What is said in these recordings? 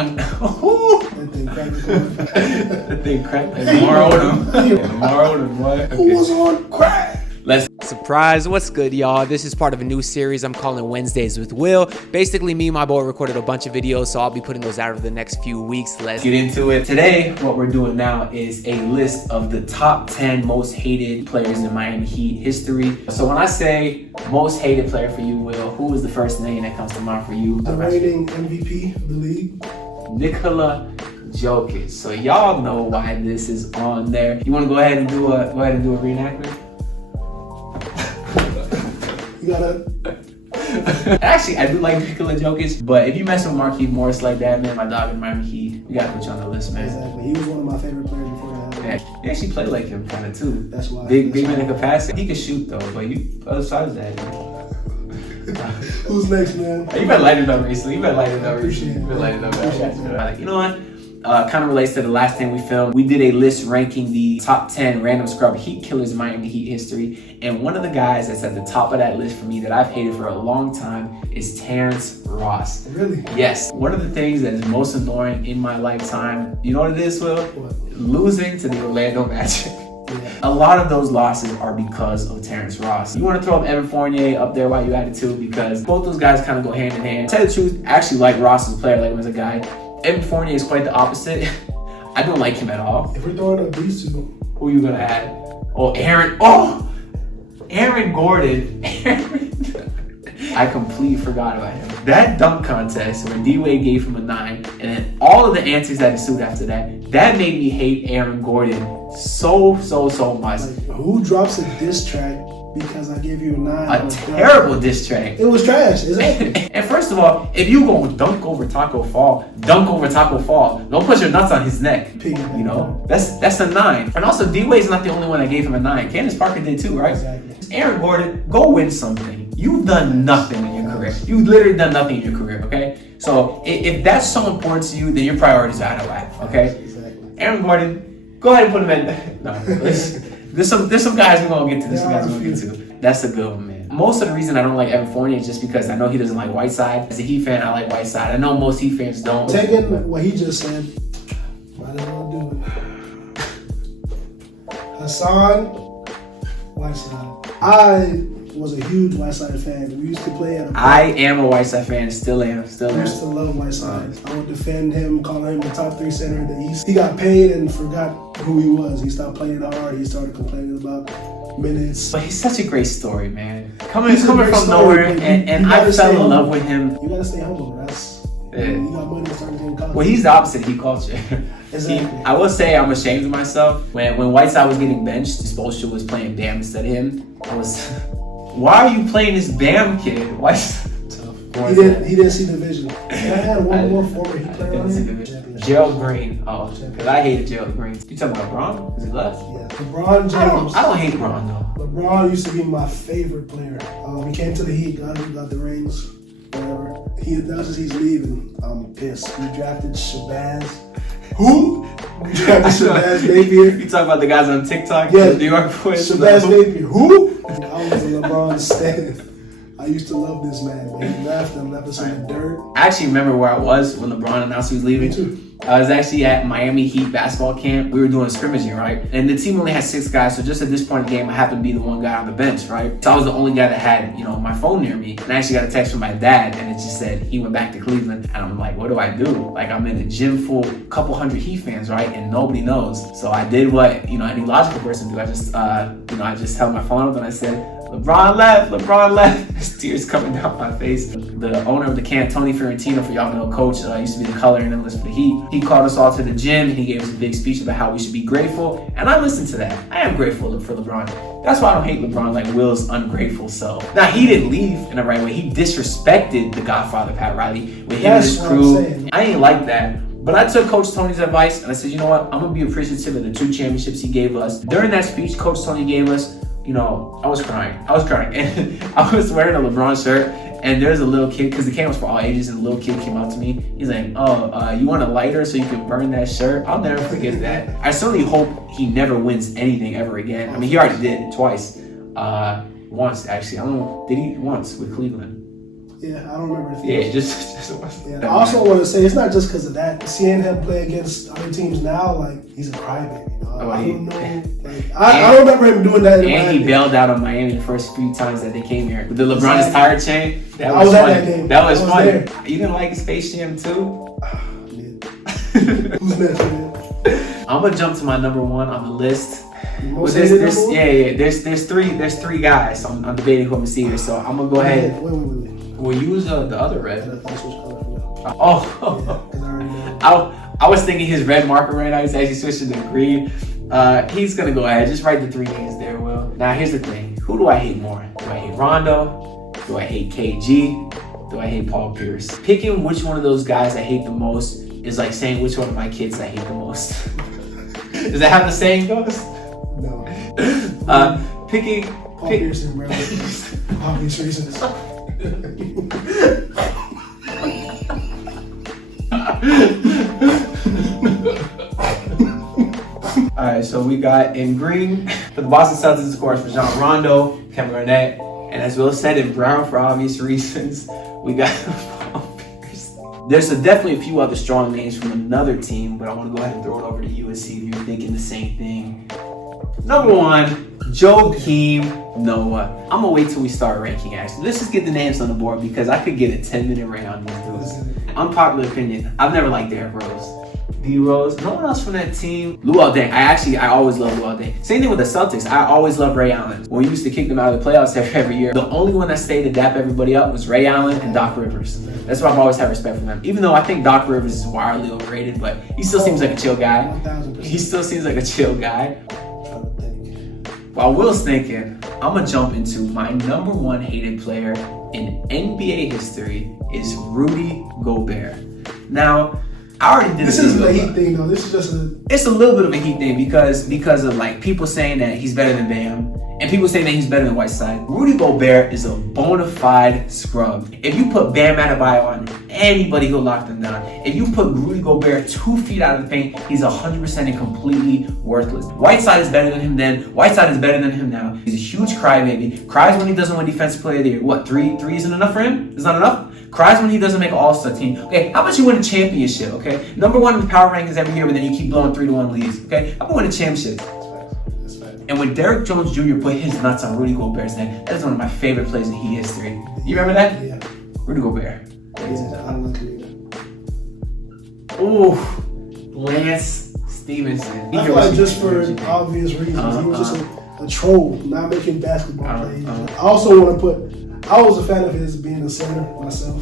dunk. That thing cracked. That thing cracked. Lamar Odom, what? Who was on crack? Surprise, what's good, y'all? This is part of a new series I'm calling Wednesdays with Will. Basically, me and my boy recorded a bunch of videos, so I'll be putting those out over the next few weeks. Let's get into it. Today, what we're doing now is a list of the top 10 most hated players in Miami Heat history. So when I say most hated player for you, Will, who is the first name that comes to mind for you? The reigning MVP of the league. Nikola Jokic. So y'all know why this is on there. You want to go ahead and do a reenactment? You gotta. Actually, I do like Nikola Jokic, but if you mess with Marquis Morris like that, man, my dog in Miami Heat, we gotta put you on the list, man. Exactly. He was one of my favorite players before that. Yeah, he actually played like him, kind of too. That's why. Big man in capacity. He can shoot though, but you other side of that. Who's next, man? You been lighting up recently. You Appreciate it. been lighting up. You know what? Kind of relates to the last thing we filmed. We did a list ranking the top 10 random scrub Heat killers in Miami Heat history. And one of the guys that's at the top of that list for me that I've hated for a long time is Terrence Ross. Really? Yes. One of the things that is most annoying in my lifetime, you know what it is, Will? What? Losing to the Orlando Magic. Yeah. A lot of those losses are because of Terrence Ross. You want to throw up Evan Fournier up there while you at it too, because both those guys kind of go hand in hand. To tell you the truth, I actually like Ross as a player, like him as a guy. Evan Fournier is quite the opposite. I don't like him at all. If we're throwing up these two, who are you gonna add? Aaron Gordon. I completely forgot about him. That dunk contest when D-Wade gave him a 9, and then all of the antics that ensued after that made me hate Aaron Gordon so much. like, who drops a diss track because I gave you a 9? A terrible diss track. It was trash, exactly. And first of all, if you go dunk over Taco Fall, don't put your nuts on his neck. You know, that's a 9. And also, D-Wade's not the only one that gave him a 9. Candace Parker did too, right? Exactly. Aaron Gordon, go win something. You've done nothing in your career. You've literally done nothing in your career, okay? So if that's so important to you, then your priorities are out of whack, okay? Exactly. Aaron Gordon, go ahead and put him in. No, there's some guys we're gonna get to. That's a good one, man. Most of the reason I don't like Evan Fournier is just because I know he doesn't like Whiteside. As a Heat fan, I like Whiteside. I know most Heat fans don't. Taking what he just said, might as well do it. Hassan, Whiteside. I was a huge Whiteside fan. We used to play at I am a Whiteside fan. Still am. I used to love Whiteside. I would defend him, call him the top 3 center in the East. He got paid and forgot who he was. He stopped playing hard. He started complaining about minutes. But he's such a great story, man. Coming from nowhere, and I fell in love with him. You gotta stay humble. You got money to start getting college. Well, he's the opposite Heat culture. Exactly. I will say I'm ashamed of myself. When Whiteside was getting benched, Spoelstra was playing Bam instead of him. Why are you playing this Bam kid? Why? He didn't see the vision. I had one more former Heat player on him. Gerald Green. Oh, because I hated Gerald Green. You talking about Bron? Because he left? Yeah. LeBron James. I don't hate Bron though. LeBron used to be my favorite player. He came to the Heat, got the rings, whatever. Now since he's leaving, I'm pissed. We drafted Shabazz. Who? We drafted Shabazz Napier. You talking about the guys on TikTok? Yeah. New York boys. Shabazz Napier. Who? I was a LeBron stan. I used to love this man, but he left us in the dirt. I actually remember where I was when LeBron announced he was leaving. Me too. I was actually at Miami Heat basketball camp. We were doing scrimmaging, right? And the team only had 6 guys, so just at this point in the game, I happened to be the one guy on the bench, right? So I was the only guy that had, my phone near me. And I actually got a text from my dad, and it just said he went back to Cleveland. And I'm like, what do I do? Like, I'm in a gym full, couple hundred Heat fans, right? And nobody knows. So I did what, any logical person do. I just held my phone up and I said, LeBron left. There's tears coming down my face. The owner of the camp, Tony Fiorentino, for y'all know, coach, used to be the coloring analyst for the Heat. He called us all to the gym and he gave us a big speech about how we should be grateful. And I listened to that. I am grateful for LeBron. That's why I don't hate LeBron like Will's ungrateful self. Now, he didn't leave in the right way. He disrespected the Godfather, Pat Riley, with him and his crew. I ain't like that. But I took Coach Tony's advice and I said, you know what? I'm going to be appreciative of the 2 championships he gave us. During that speech, Coach Tony gave us, I was crying. And I was wearing a LeBron shirt, and there's a little kid, because the camp was for all ages, and a little kid came up to me. He's like, you want a lighter so you can burn that shirt? I'll never forget that. I certainly hope he never wins anything ever again. I mean, he already did it twice. Once, actually. Did he once with Cleveland? Yeah, I don't remember the Yeah, just I also want to say it's not just because of that. Seeing him play against other teams now, like he's a crybaby. You know? I don't know. Like, I don't remember him doing that. And he bailed out on Miami the first few times that they came here. With the LeBron is tired chain. That was funny. That game. That was funny. There. You didn't like Space Jam 2? Who's next, man? I'm gonna jump to my number one on the list. There's three guys. So I'm debating who I'm gonna see here. So I'm gonna go ahead. Wait. We'll use the other red. I was thinking his red marker right now. He's actually switching to green. He's gonna go ahead. Just write the three names there, Will. Now here's the thing. Who do I hate more? Do I hate Rondo? Do I hate KG? Do I hate Paul Pierce? Picking which one of those guys I hate the most is like saying which one of my kids I hate the most. Does that how the saying goes? No. Picking Paul Pierce and Brown. Obvious reasons. Alright, so we got in green for the Boston Celtics, of course, Rajon Rondo, Kevin Garnett, and as Will said, in brown for obvious reasons, we got Paul Pierce. There's definitely a few other strong names from another team, but I want to go ahead and throw it over to you and see if you're thinking the same thing. Number one, Joakim Noah. I'm gonna wait till we start ranking actually. Let's just get the names on the board because I could get a 10-minute rant on these dudes. Unpopular opinion, I've never liked Derrick Rose. D-Rose, no one else from that team. Luol Deng, I always love Luol Deng. Same thing with the Celtics, I always love Ray Allen. When we used to kick them out of the playoffs every year, the only one that stayed to dap everybody up was Ray Allen and Doc Rivers. That's why I've always had respect for them. Even though I think Doc Rivers is wildly overrated, but he still seems like a chill guy. 1,000%. He still seems like a chill guy. While Will's thinking, I'm gonna jump into my number one hated player in NBA history is Rudy Gobert. Now, I already did this. This isn't a Heat thing though. This is just It's a little bit of a Heat thing because of like people saying that he's better than Bam and people saying that he's better than Whiteside. Rudy Gobert is a bona fide scrub. If you put Bam Adebayo on anybody, he'll lock them down. If you put Rudy Gobert 2 feet out of the paint, he's 100% and completely worthless. Whiteside is better than him then. Whiteside is better than him now. He's a huge crybaby. Cries when he doesn't win Defensive Player of the Year. What, three isn't enough for him? Is not enough? Cries when he doesn't make an all-star team. Okay, how about you win a championship, okay? Number one in the power rankings every year, but then you keep blowing 3-1 leads, okay? How about win a championship? And when Derrick Jones Jr. put his nuts on Rudy Gobert's neck, that is one of my favorite plays in Heat history. You remember that? Yeah. Rudy Gobert. Yeah, I don't know. Ooh, Lance Stephenson. I feel like just for obvious reasons, he was just a troll, not making basketball plays. I also want to put. I was a fan of his being a center myself.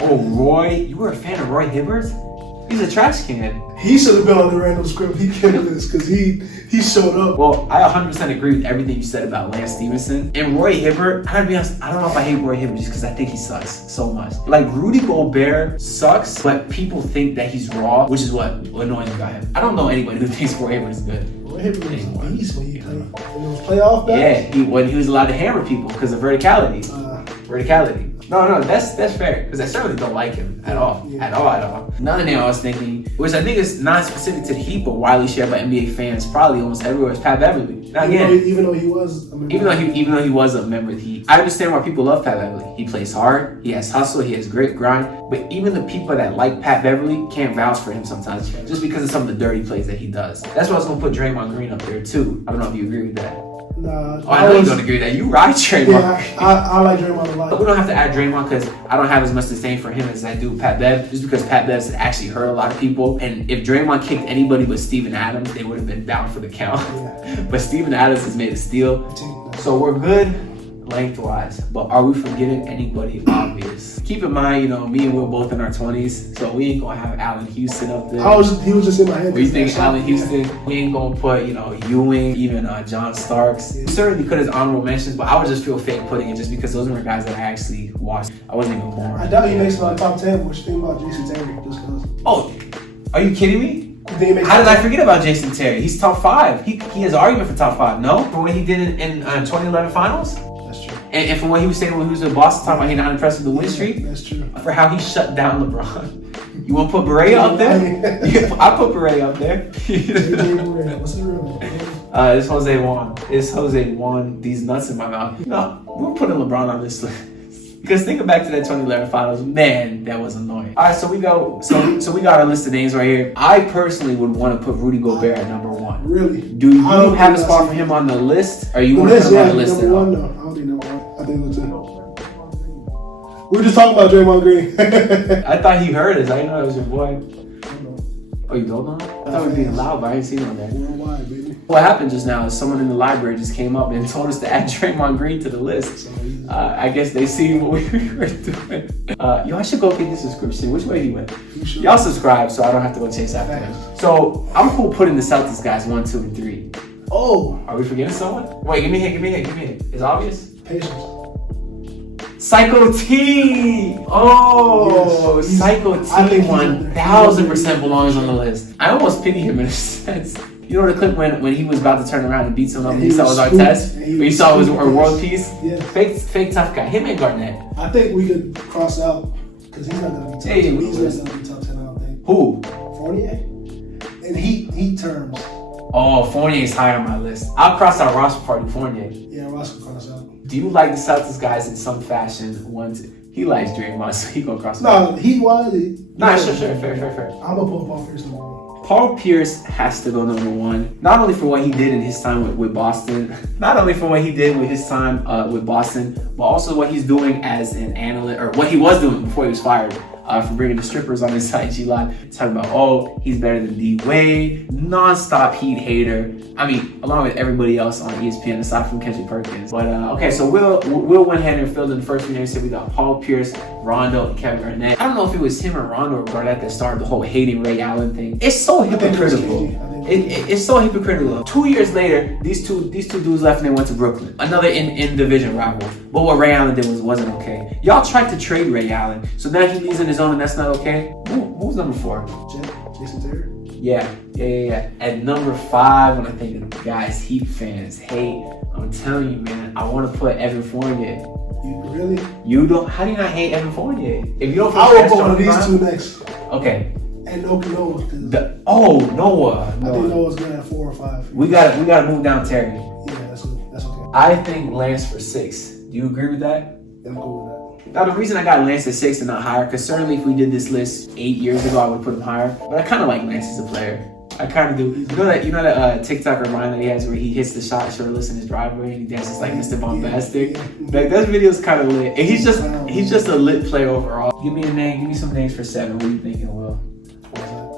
Oh, Roy? You were a fan of Roy Hibbert? He's a trash can. He should have been on the random script. He killed this because he showed up. Well, I 100% agree with everything you said about Lance Stephenson. And Roy Hibbert, I gotta be honest, I don't know if I hate Roy Hibbert just because I think he sucks so much. Like, Rudy Gobert sucks, but people think that he's raw, which is what annoys me about him. I don't know anybody who thinks Roy Hibbert is good. Roy Hibbert was a beast when he played. In those playoff battles. Yeah, when he was allowed to hammer people because of verticality. Verticality. No, that's fair because I certainly don't like him at all. Yeah. At all. Another name I was thinking, which I think is not specific to the Heat, but widely shared by NBA fans, probably almost everywhere, is Pat Beverly. Now again, even though he was a member of the Heat, I understand why people love Pat Beverly. He plays hard, he has hustle, he has grit, grind. But even the people that like Pat Beverly can't vouch for him sometimes, just because of some of the dirty plays that he does. That's why I was gonna put Draymond Green up there too. I don't know if you agree with that. Nah, I know you don't agree with that. You ride Draymond. Yeah, I like Draymond a lot. But we don't have to add Draymond because I don't have as much disdain for him as I do Pat Bev. Just because Pat Bev has actually hurt a lot of people. And if Draymond kicked anybody but Steven Adams, they would have been down for the count. Yeah. But Steven Adams has made a steal. So we're good lengthwise. But are we forgetting anybody obvious? Keep in mind, me and Will both in our 20s. So we ain't going to have Allen Houston up there. He was just in my head. We think Allen Houston. We ain't going to put, Ewing, even John Starks. Yeah. Certainly could as honorable mentions, but I would just feel fake putting it just because those were guys that I actually watched. I wasn't even born. I doubt he makes my top 10. What you think about Jason Terry? Just because. Oh, are you kidding me? How did I forget about Jason Terry? He's top 5. He has an argument for top 5. No? For what he did in 2011 finals? That's true. And from what he was saying when he was in Boston, talking about he not impressed with the win streak? That's true. For how he shut down LeBron. You want to put Barea up there? I put Barea up there. What's his real name? It's Jose Juan. It's Jose Juan. These nuts in my mouth. No, we're putting LeBron on this list. Because thinking back to that 2011 finals, man, that was annoying. All right, so we got our list of names right here. I personally would want to put Rudy Gobert at number 1. Really? Do you have a spot for him on the list, or you want to put him on the list? Number 1, no. I don't think number 1. I think that's it. We were just talking about Draymond Green. I thought he heard us. I didn't know it was your boy. Oh, you don't know? I thought we were being loud, but I didn't see him on there. Worldwide, baby. What happened just now is someone in the library just came up and told us to add Draymond Green to the list. I guess they seen what we were doing. Yo, I should go get his subscription. Which way he went? Y'all subscribe so I don't have to go chase after him. So I'm cool putting the Celtics guys 1, 2, and 3. Oh. Are we forgetting someone? Wait, give me a hint. It's obvious. Patience. Psycho T! Oh, yes. Psycho T 1000% belongs on the list. I almost pity him in a sense. You know the clip when he was about to turn around and beat someone up and he saw it was our test? Where you saw it was a world peace? Yeah. Fake tough guy. Him and Garnett. I think we could cross out because he's not going to be top 10. He's not going to be top 10, I don't think. Who? Fournier? In heat terms. Oh, Fournier is high on my list. I'll cross out Ross Party Fournier. Yeah, Ross will cross out. Do you like the Celtics guys in some fashion? He likes Draymond, so he gonna cross out. No, he Nah, sure. Fair. I'm gonna put Paul Pierce number 1. Paul Pierce has to go number 1. Not only for what he did in his time with Boston, but also what he's doing as an analyst, or what he was doing before he was fired. For bringing the strippers on his IG live, talking about, he's better than D Wade, non-stop Heat hater. I mean, along with everybody else on ESPN aside from Kendrick Perkins. But okay, so Will went ahead and filled in the first few names. So we got Paul Pierce, Rondo, and Kevin Garnett. I don't know if it was him or Rondo or Garnett that started the whole hating Ray Allen thing. It's so hypocritical. It's so hypocritical. 2 years later, these two dudes left and they went to Brooklyn. Another in division rival. But what Ray Allen did wasn't okay. Y'all tried to trade Ray Allen, so now he leaves on his own and that's not okay. Who's number 4? Jason Terry? Yeah. At number 5, when I think of the guys Heat fans hate, I'm telling you, man, I want to put Evan Fournier. You really? How do you not hate Evan Fournier? If you don't, I will put one of these two next. Okay. And Noah. Noah. I think Noah's good at 4 or 5. We gotta move down Terry. Yeah, that's okay. I think Lance for 6. Do you agree with that? Yeah, I'm cool with that. Now the reason I got Lance at 6 and not higher, because certainly if we did this list 8 years ago, I would put him higher. But I kind of like Lance as a player. I kind of do. You know that TikTok reminder that he has where he hits the shot shirtless in his driveway and he dances like Mr. Bombastic. Like that video's kind of lit. And he's just a lit player overall. Give me a name. Give me some names for 7. What are you thinking, Will?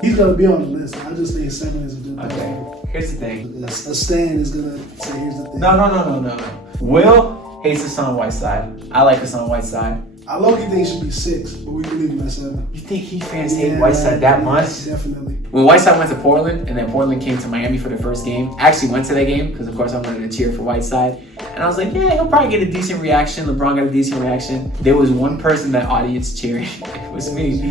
He's gonna be on the list. I just think 7 is a good player. Okay. Here's the thing. A Stan is gonna say here's the thing. No. Will hates Hassan Whiteside. I like Hassan Whiteside. I low-key think it should be 6, but we can leave him at 7. You think Heat fans hate Whiteside that much? Definitely. When Whiteside went to Portland, and then Portland came to Miami for the first game, I actually went to that game, because of course I wanted to cheer for Whiteside. And I was like, yeah, he'll probably get a decent reaction. LeBron got a decent reaction. There was one person that audience cheering. It was me.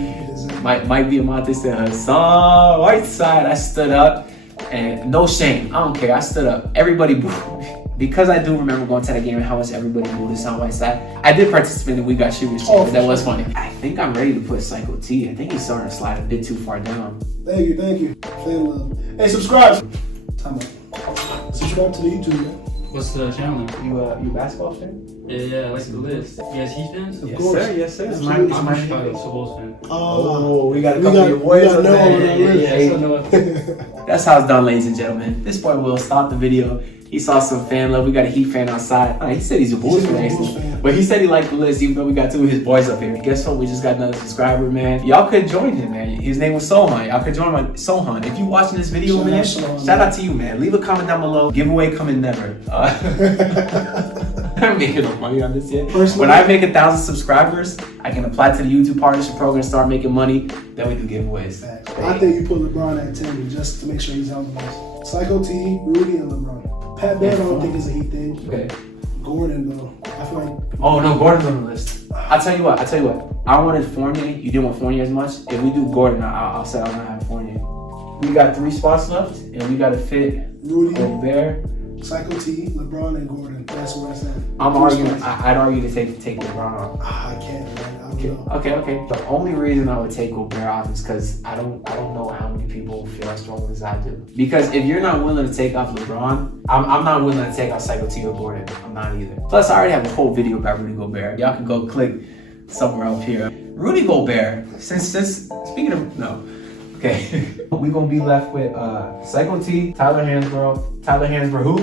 Mike Diamante said, Hassan Whiteside. I stood up, and no shame. I don't care. I stood up. Everybody booed me. Because I do remember going to that game and how much everybody booed Hassan Whiteside, I did participate in We Got Shooters. That was funny. I think I'm ready to put Psycho T. I think he's starting to slide a bit too far down. Thank you. Fan love. Hey, subscribe. Time out. Subscribe to the YouTube, man. What's the channel? You a basketball fan? Yeah, I like the list. You guys Heat fans? Of course. Yes, sir. I'm a Chicago Bulls fan. Oh, we got a couple of your boys on there. Yeah. That's how it's done, ladies and gentlemen. This boy Will stopped the video. He saw some fan love. We got a Heat fan outside. He said he's a Bulls fan. But he said he liked the list, even though we got 2 of his boys up here. Guess what? We just got another subscriber, man. Y'all could join him, man. His name was Sohan. Y'all could join my Sohan. If you watching this video, man, shout out to you, man. Leave a comment down below. Giveaway coming never. I'm making no money on this yet. When I make 1,000 subscribers, I can apply to the YouTube partnership program, start making money. Then we do giveaways. I think you put LeBron at 10 just to make sure he's healthy. Psycho T, Rudy, and LeBron. Pat Bear, I don't think it's a Heat thing. Okay. Gordon, though. I feel like. Oh, no, Gordon's on the list. I'll tell you what. I wanted Fournier. You didn't want Fournier as much. If we do Gordon, I'll say I'm not having Fournier. We got 3 spots left, and we got to fit Rudy, Gobert, Psycho T, LeBron, and Gordon. That's where it's at. I'm arguing. I'd argue to take LeBron off. I can't, man. I don't know. Okay. The only reason I would take Gobert off is because I don't know how many people feel as strongly as I do. Because if you're not willing to take off LeBron, I'm not willing to take off Psycho T or Gordon. I'm not either. Plus, I already have a whole video about Rudy Gobert. Y'all can go click somewhere up here. Rudy Gobert. Since speaking of okay, we gonna be left with Psycho T, Tyler Hansbrough who?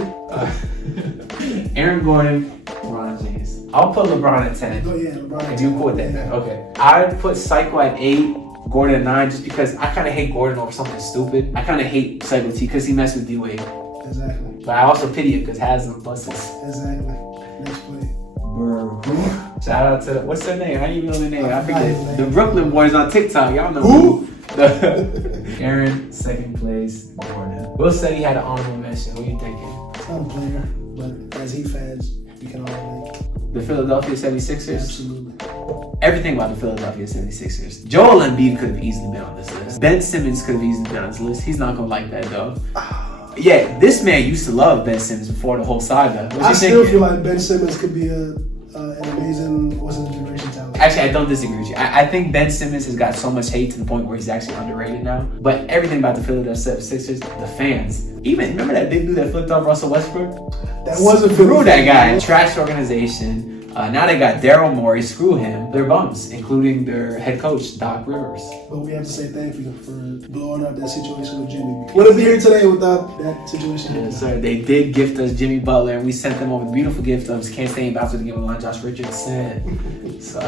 Aaron Gordon, LeBron James. I'll put LeBron at 10. Oh yeah, LeBron. If you put that there, okay. I'd put Psycho at 8, Gordon at 9, just because I kind of hate Gordon over something stupid. I kind of hate Psycho T because he messed with D-Wade. Exactly. But I also pity him because Haslem busts. Exactly. Next play. Shout out to, what's their name? How do you know their name? I forget. The Brooklyn boys on TikTok. Y'all know who? Aaron, second place, Gordon. Will said he had an honorable mention. What are you thinking? It's not a player, but as Heat fans, we can all make. The Philadelphia 76ers? Absolutely. Everything about the Philadelphia 76ers. Joel Embiid could have easily been on this list. Ben Simmons could have easily been on this list. He's not gonna like that though. Yeah, this man used to love Ben Simmons before the whole saga. I still feel like Ben Simmons could be an amazing, generation talent. Actually, I don't disagree with you. I think Ben Simmons has got so much hate to the point where he's actually underrated now. But everything about the Philadelphia 76ers, the fans, even remember that big dude that flipped off Russell Westbrook? That wasn't Screw that guy. Trash organization. Now they got Daryl Morey. Screw him. They're bums, including their head coach, Doc Rivers. But we have to say thank you for blowing up that situation with Jimmy. We wouldn't be here today without that situation. Yes, sir. They did gift us Jimmy Butler, and we sent them over the beautiful gift of Can't Stay About to the Game of Line, Josh Richardson. So to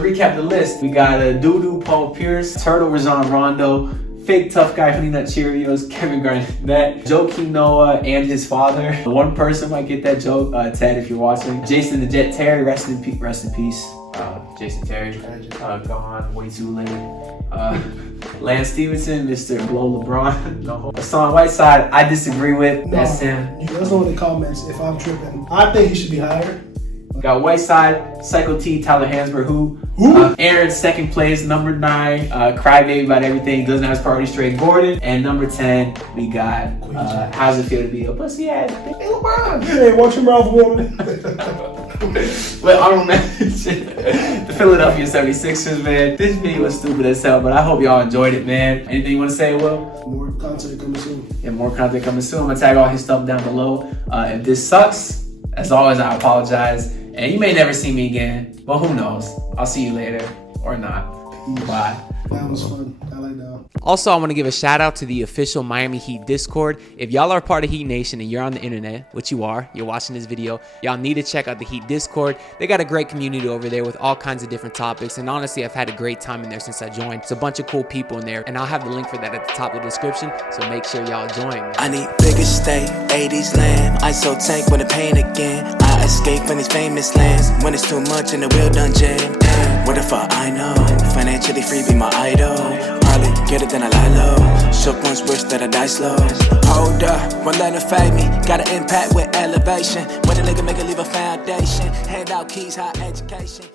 recap the list, we got Doodoo, Paul Pierce, Turtle, Rajon, Rondo, Fake Tough Guy, Honey Nut Cheerios, Kevin Garnett, Joakim Noah, and his father. One person might get that joke, Ted, if you're watching. Jason the Jet Terry, rest in peace. Jason Terry, gone way too late. Lance Stephenson, Mr. Blow LeBron. No. Hassan Whiteside, I disagree with. That's him. You guys know in the comments if I'm tripping. I think he should be higher. Got Whiteside, Psycho T, Tyler Hansbrough, who? Aaron, second place, number 9, crybaby about everything, doesn't have his priority straight, Gordon. And number 10, we got, how's it feel to be a pussy ass? Hey, LeBron. Hey, watch your mouth, woman. Well, honorable mention, the Philadelphia 76ers, man. This video was stupid as hell, but I hope y'all enjoyed it, man. Anything you want to say, Will? More content coming soon. Yeah, more content coming soon. I'm going to tag all his stuff down below. If this sucks, as always, I apologize. And you may never see me again, but who knows? I'll see you later, or not. Bye. That was fun. I like that. Also, I want to give a shout out to the official Miami Heat Discord. If y'all are part of Heat Nation and you're on the internet, which you are, you're watching this video, y'all need to check out the Heat Discord. They got a great community over there with all kinds of different topics. And honestly, I've had a great time in there since I joined. It's a bunch of cool people in there. And I'll have the link for that at the top of the description. So make sure y'all join. I need bigger state, 80s lamb. ISO tank with the pain again. I escape from these famous lands. When it's too much in the wheel done jam. Damn, what the fuck I know? Financially free be my idol. Probably get it then I lie low. Shook ones wish that I die slow. Hold up, won't let it fade me. Got an impact with elevation. When a nigga make it leave a foundation. Hand out keys, high education.